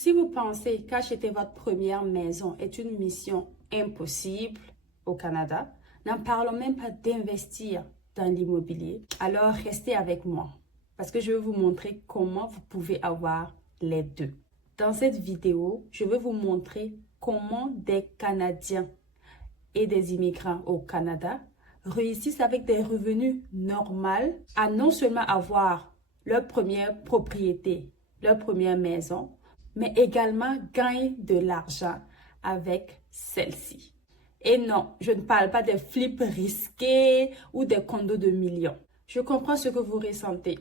Si vous pensez qu'acheter votre première maison est une mission impossible au Canada, n'en parlons même pas d'investir dans l'immobilier, alors restez avec moi parce que je vais vous montrer comment vous pouvez avoir les deux. Dans cette vidéo, je vais vous montrer comment des Canadiens et des immigrants au Canada réussissent avec des revenus normaux à non seulement avoir leur première propriété, leur première maison, mais également gagnent de l'argent avec celle-ci. Et non, je ne parle pas des flips risqués ou des condos de millions. Je comprends ce que vous ressentez.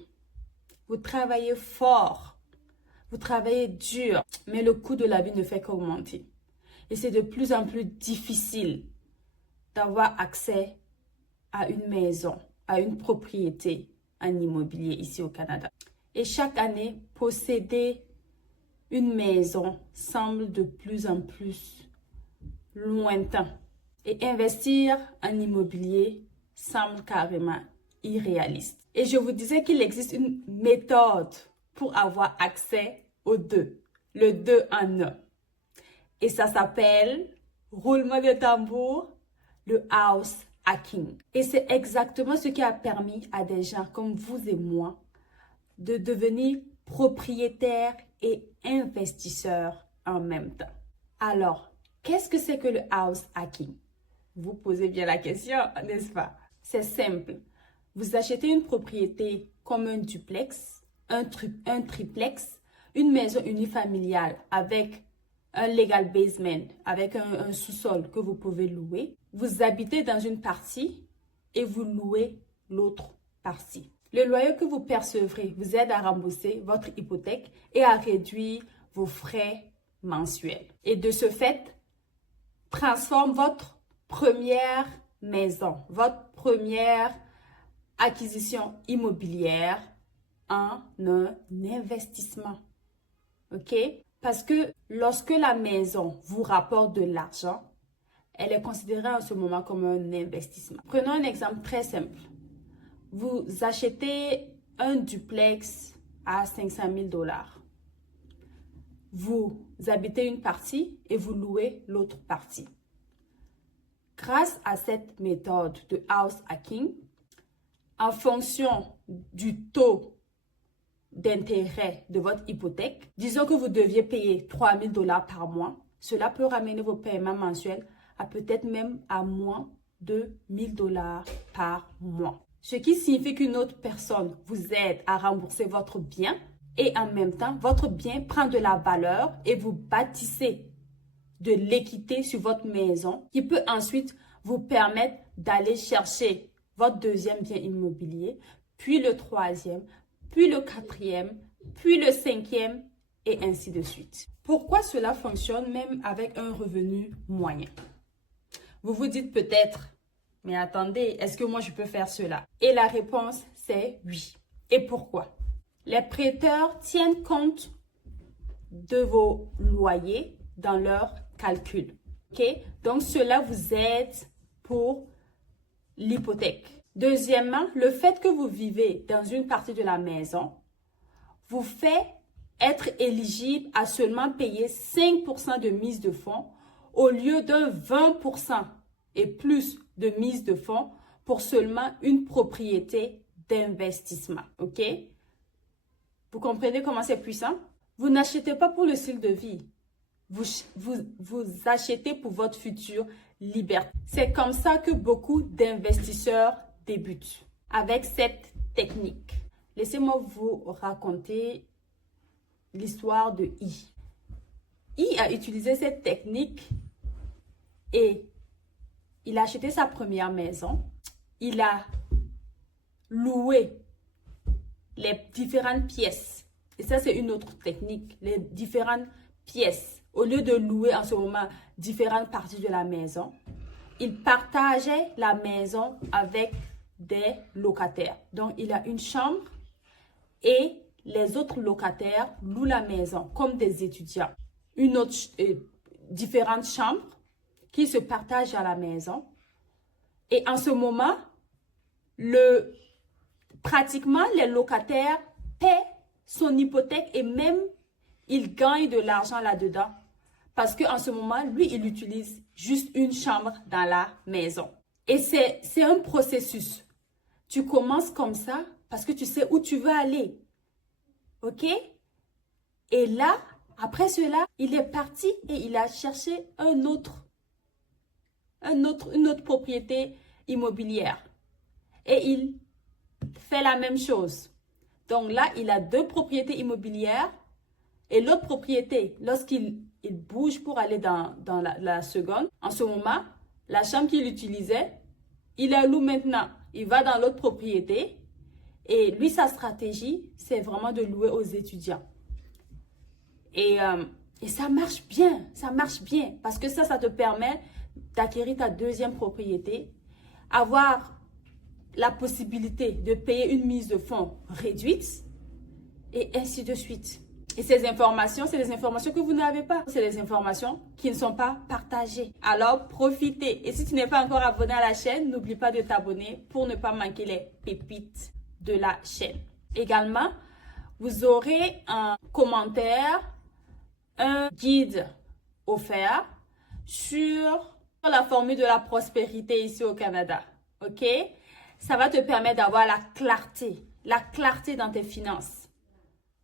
Vous travaillez fort, vous travaillez dur, mais le coût de la vie ne fait qu'augmenter. Et c'est de plus en plus difficile d'avoir accès à une maison, à une propriété en immobilier ici au Canada. Et chaque année, posséder une maison semble de plus en plus lointain. Et investir en immobilier semble carrément irréaliste. Et je vous disais qu'il existe une méthode pour avoir accès aux deux. Le 2 en 1. Et ça s'appelle, roulement de tambour, le house hacking. Et c'est exactement ce qui a permis à des gens comme vous et moi de devenir propriétaires et investisseurs en même temps. Alors, qu'est-ce que c'est que le house hacking? Vous posez bien la question, n'est-ce pas? C'est simple. Vous achetez une propriété comme un duplex, un triplex, une maison unifamiliale avec un legal basement, avec un sous-sol que vous pouvez louer. Vous habitez dans une partie et vous louez l'autre partie. Le loyer que vous percevrez vous aide à rembourser votre hypothèque et à réduire vos frais mensuels. Et de ce fait, transforme votre première maison, votre première acquisition immobilière en un investissement. OK? Parce que lorsque la maison vous rapporte de l'argent, elle est considérée en ce moment comme un investissement. Prenons un exemple très simple. Vous achetez un duplex à 500 000 $. Vous habitez une partie et vous louez l'autre partie. Grâce à cette méthode de house hacking, en fonction du taux d'intérêt de votre hypothèque, disons que vous deviez payer 3 000 $ par mois, cela peut ramener vos paiements mensuels à peut-être même à moins de 1 000 $ par mois. Ce qui signifie qu'une autre personne vous aide à rembourser votre bien et en même temps, votre bien prend de la valeur et vous bâtissez de l'équité sur votre maison qui peut ensuite vous permettre d'aller chercher votre deuxième bien immobilier, puis le troisième, puis le quatrième, puis le cinquième et ainsi de suite. Pourquoi cela fonctionne même avec un revenu moyen? Vous vous dites peut-être, mais attendez, est-ce que moi je peux faire cela? Et la réponse c'est oui. Et pourquoi? Les prêteurs tiennent compte de vos loyers dans leurs calculs. OK? Donc cela vous aide pour l'hypothèque. Deuxièmement, le fait que vous vivez dans une partie de la maison vous fait être éligible à seulement payer 5% de mise de fonds au lieu d'un 20% et plus de mise de fonds pour seulement une propriété d'investissement. OK? Vous comprenez comment c'est puissant? Vous n'achetez pas pour le style de vie. Vous achetez pour votre future liberté. C'est comme ça que beaucoup d'investisseurs débutent avec cette technique. Laissez-moi vous raconter l'histoire de I. I a utilisé cette technique et il a acheté sa première maison. Il a loué les différentes pièces. Et ça, c'est une autre technique. Les différentes pièces. Au lieu de louer en ce moment différentes parties de la maison, il partageait la maison avec des locataires. Donc, il a une chambre et les autres locataires louent la maison comme des étudiants. Une autre, différentes chambres qui se partagent à la maison. Et en ce moment, pratiquement les locataires paient son hypothèque et même il gagne de l'argent là-dedans parce qu'en ce moment, lui, il utilise juste une chambre dans la maison. Et c'est un processus. Tu commences comme ça parce que tu sais où tu veux aller. OK? Et là, après cela, il est parti et il a cherché une autre propriété immobilière. Et il fait la même chose. Donc là, il a 2 propriétés immobilières et l'autre propriété, lorsqu'il bouge pour aller dans la seconde, en ce moment, la chambre qu'il utilisait, il la loue maintenant. Il va dans l'autre propriété et lui, sa stratégie, c'est vraiment de louer aux étudiants. Et ça marche bien, parce que ça te permet d'acquérir ta deuxième propriété, avoir la possibilité de payer une mise de fonds réduite et ainsi de suite. Et ces informations, c'est des informations que vous n'avez pas. C'est des informations qui ne sont pas partagées. Alors, profitez. Et si tu n'es pas encore abonné à la chaîne, n'oublie pas de t'abonner pour ne pas manquer les pépites de la chaîne. Également, vous aurez un commentaire, un guide offert sur la formule de la prospérité ici au Canada. OK? Ça va te permettre d'avoir la clarté dans tes finances.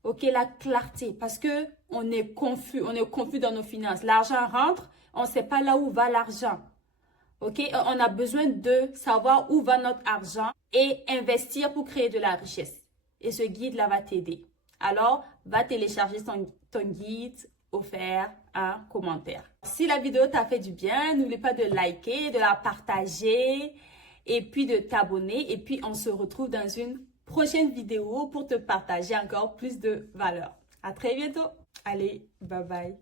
OK, la clarté, parce que on est confus dans nos finances. L'argent rentre, on ne sait pas là où va l'argent. OK, on a besoin de savoir où va notre argent et investir pour créer de la richesse. Et ce guide-là va t'aider. Alors, va télécharger ton guide offert en commentaire. Si la vidéo t'a fait du bien, n'oublie pas de liker, de la partager et puis de t'abonner. Et puis, on se retrouve dans une prochaine vidéo pour te partager encore plus de valeur. À très bientôt. Allez, bye bye.